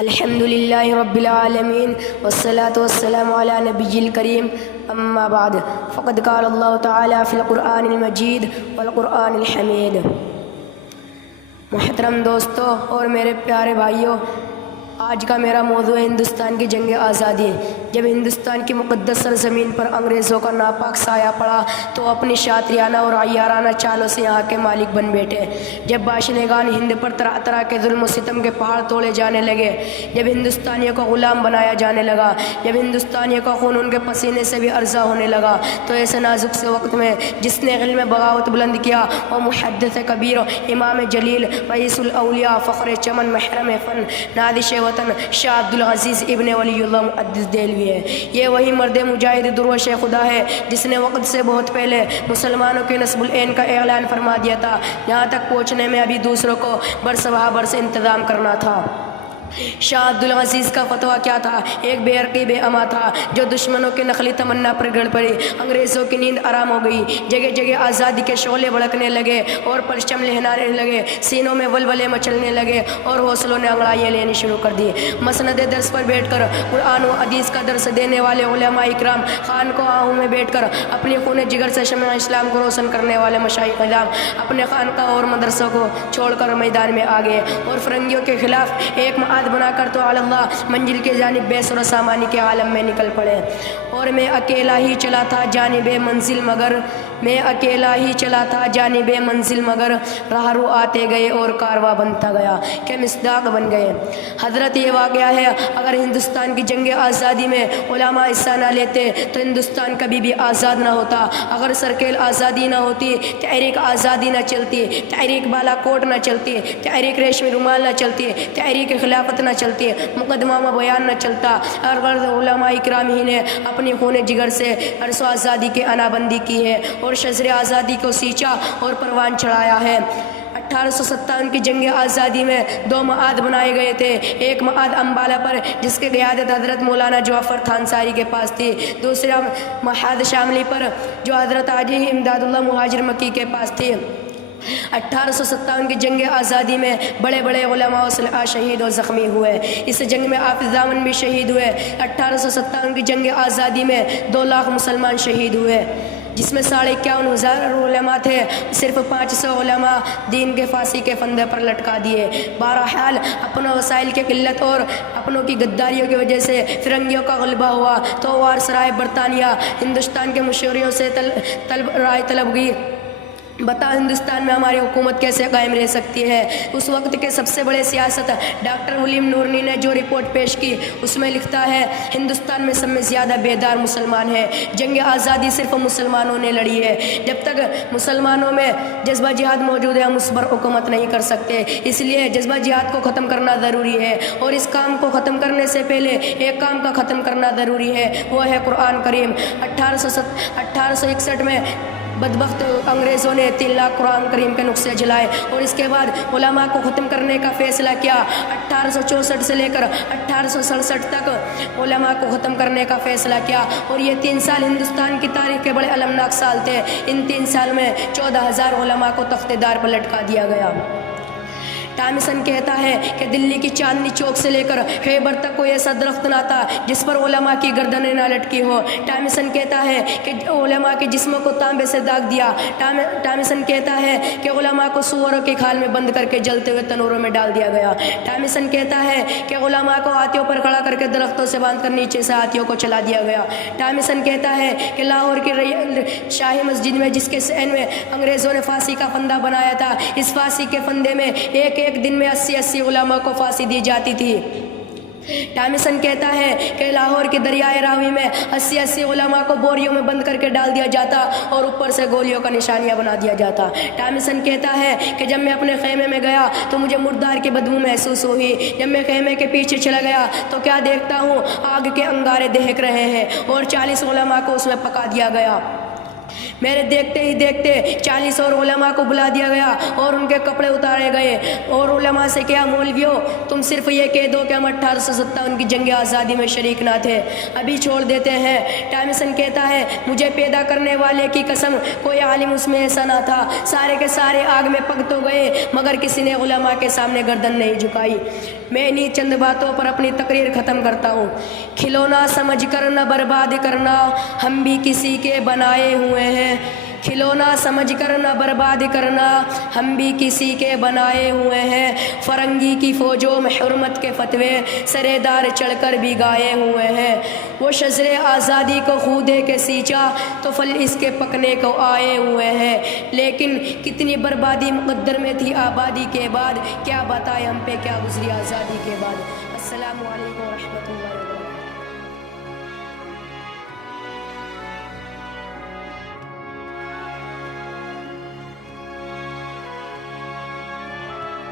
الحمد للہ رب العالمین والصلاة والسلام علی نبی الکریم اما بعد فقد قال اللہ تعالی فی القرآن المجید والقرآن الحمید۔ محترم دوستو اور میرے پیارے بھائیوں، آج کا میرا موضوع ہے ہندوستان کی جنگ آزادی۔ جب ہندوستان کی مقدس سرزمین پر انگریزوں کا ناپاک سایہ پڑا تو اپنی شاطرانہ اور عیارانہ چالوں سے یہاں کے مالک بن بیٹھے۔ جب باشندگان ہند پر طرح طرح کے ظلم و ستم کے پہاڑ توڑے جانے لگے، جب ہندوستانیوں کو غلام بنایا جانے لگا، جب ہندوستانیوں کا خون ان کے پسینے سے بھی ارزاں ہونے لگا، تو ایسے نازک سے وقت میں جس نے علم بغاوت بلند کیا وہ محدث کبیر، امام جلیل، رئیس الاولیاء، فخر چمن، محرم فن، نادش وطن، شاہ عبد العزیز ابن ولی اللہ محدث دہلوی ہے۔ یہ وہی مرد مجاہد درویش خدا ہے جس نے وقت سے بہت پہلے مسلمانوں کے نصب العین کا اعلان فرما دیا تھا، یہاں تک پہنچنے میں ابھی دوسروں کو برس برس انتظام کرنا تھا۔ شاہ عبد العزیز کا فتویٰ کیا تھا؟ ایک بے عرقی بے اما تھا جو دشمنوں کی نخلی تمنا پر گڑ پڑی، انگریزوں کی نیند آرام ہو گئی، جگہ جگہ آزادی کے شعلے بھڑکنے لگے اور پرچم لہرانے لگے، سینوں میں ولولے مچلنے لگے اور حوصلوں نے انگڑائیاں لینے شروع کر دی۔ مسند درس پر بیٹھ کر قرآن و حدیث کا درس دینے والے علماء اکرام، خانقاہوں میں بیٹھ کر اپنی خون جگر سے شمع اسلام کو روشن کرنے والے مشائخ کرام اپنے خانقاہ اور مدرسوں کو چھوڑ کر میدان میں آ گئے اور فرنگیوں کے خلاف ایک بنا کر تو اللہ منزل کے جانب بے سر و سامانی کے عالم میں نکل پڑے۔ اور میں اکیلا ہی چلا تھا جانب منزل مگر، میں اکیلا ہی چلا تھا جانب منزل مگر، راہ رو آتے گئے اور کارواں بنتا گیا کہ مصداق بن گئے۔ حضرت یہ واقعہ ہے، اگر ہندوستان کی جنگ آزادی میں علماء حصہ نہ لیتے تو ہندوستان کبھی بھی آزاد نہ ہوتا۔ اگر سرکیل آزادی نہ ہوتی، تحریک آزادی نہ چلتی، تحریک بالا کوٹ نہ چلتی، تحریک ریشمی رومال نہ چلتی، تحریک خلافت نہ چلتی، مقدمہ بیان نہ چلتا، اگر علماء اکرام ہی نے اپنی خون جگر سے عرص و آزادی کی انا بندی کی ہے اور شجر آزادی کو سینچا اور پروان چڑھایا ہے۔ 1857 کی جنگ آزادی میں 2 معاہد بنائے گئے تھے، ایک معاہد امبالہ پر جس کی قیادت حضرت مولانا جعفر تھانساری کے پاس تھی، دوسرا معاہد شاملی پر جو حضرت حاجی امداد اللہ مہاجر مکی کے پاس تھی۔ 1857 کی جنگ آزادی میں بڑے بڑے علماء و صلحاء شہید و زخمی ہوئے، اس جنگ میں حافظ دامن بھی شہید ہوئے۔ 1857 کی جنگ آزادی میں 2 لاکھ مسلمان شہید ہوئے، جس میں 51,500 علماء تھے، صرف 500 علماء دین کے پھانسی کے پھندے پر لٹکا دیے۔ بہرحال اپنے وسائل کی قلت اور اپنوں کی غداریوں کی وجہ سے فرنگیوں کا غلبہ ہوا تو وارسرائے برطانیہ ہندوستان کے مشوروں سے رائے طلب گئی، بتا ہندوستان میں ہماری حکومت کیسے قائم رہ سکتی ہے۔ اس وقت کے سب سے بڑے سیاست ڈاکٹر ولیم نورنی نے جو رپورٹ پیش کی اس میں لکھتا ہے، ہندوستان میں سب میں زیادہ بیدار مسلمان ہیں، جنگ آزادی صرف مسلمانوں نے لڑی ہے، جب تک مسلمانوں میں جذبہ جہاد موجود ہے ہم اس پر حکومت نہیں کر سکتے، اس لیے جذبہ جہاد کو ختم کرنا ضروری ہے، اور اس کام کو ختم کرنے سے پہلے ایک کام کا ختم کرنا ضروری ہے، وہ ہے قرآن کریم۔ 1861 میں بدبخت انگریزوں نے 3 لاکھ قرآن کریم کے نسخے جلائے اور اس کے بعد علماء کو ختم کرنے کا فیصلہ کیا۔ 1864 سے لے کر 1867 تک علماء کو ختم کرنے کا فیصلہ کیا، اور یہ 3 سال ہندوستان کی تاریخ کے بڑے المناک سال تھے۔ ان 3 سال میں 14,000 علماء کو تخت دار پر لٹکا دیا گیا۔ ٹامسن کہتا ہے کہ دلی کی چاندنی چوک سے لے کر خیبر تک کوئی ایسا درخت نہ تھا جس پر علماء کی گردنیں نہ لٹکی ہو۔ ٹامسن کہتا ہے کہ علماء کے جسموں کو تانبے سے داغ دیا۔ ٹامسن کہتا ہے کہ علماء کو سوروں کی کھال میں بند کر کے جلتے ہوئے تنوروں میں ڈال دیا گیا۔ ٹامسن کہتا ہے کہ علماء کو ہاتھیوں پر کھڑا کر کے درختوں سے باندھ کر نیچے سے ہاتھیوں کو چلا دیا گیا۔ ٹامسن کہتا ہے کہ لاہور کی شاہی مسجد میں جس کے صحن میں انگریزوں نے پھانسی کا پھندا بنایا تھا، اس پھانسی کے پھندے میں ایک دن میں 80 علماء کو پھانسی دی جاتی تھی۔ ٹامسن کہتا ہے کہ لاہور کے دریائے راوی میں 80 علماء کو بوریوں میں بند کر کے ڈال دیا جاتا اور اوپر سے گولیوں کا نشانیاں بنا دیا جاتا۔ ٹامسن کہتا ہے کہ جب میں اپنے خیمے میں گیا تو مجھے مردار کی بدبو محسوس ہوئی، جب میں خیمے کے پیچھے چلا گیا تو کیا دیکھتا ہوں، آگ کے انگارے دہک رہے ہیں اور 40 علماء کو اس میں پکا دیا گیا۔ میرے دیکھتے ہی دیکھتے 40 اور علماء کو بلا دیا گیا اور ان کے کپڑے اتارے گئے، اور علماء سے کیا مولویوں تم صرف یہ کہہ دو کہ ہم 1857 کی جنگ آزادی میں شریک نہ تھے، ابھی چھوڑ دیتے ہیں۔ ٹامسن کہتا ہے مجھے پیدا کرنے والے کی قسم کوئی عالم اس میں ایسا نہ تھا، سارے کے سارے آگ میں پک تو گئے مگر کسی نے علماء کے سامنے گردن نہیں جھکائی۔ میں انہی چند باتوں پر اپنی تقریر ختم کرتا ہوں۔ کھلونا سمجھ کر نہ برباد کرنا، ہم بھی کسی کے بنائے ہوئے ہیں۔ کھلونا سمجھ کر نہ برباد کرنا، ہم بھی کسی کے بنائے ہوئے ہیں۔ فرنگی کی فوجوں میں حرمت کے فتوے سرے دار چڑھ کر بھی گائے ہوئے ہیں۔ وہ شجر آزادی کو خو دے کے سینچا تو پھل اس کے پکنے کو آئے ہوئے ہیں۔ لیکن کتنی بربادی مقدر میں تھی آبادی کے بعد، کیا بتائے ہم پہ کیا گزری آزادی کے بعد۔ السلام علیکم ورحمۃ اللہ۔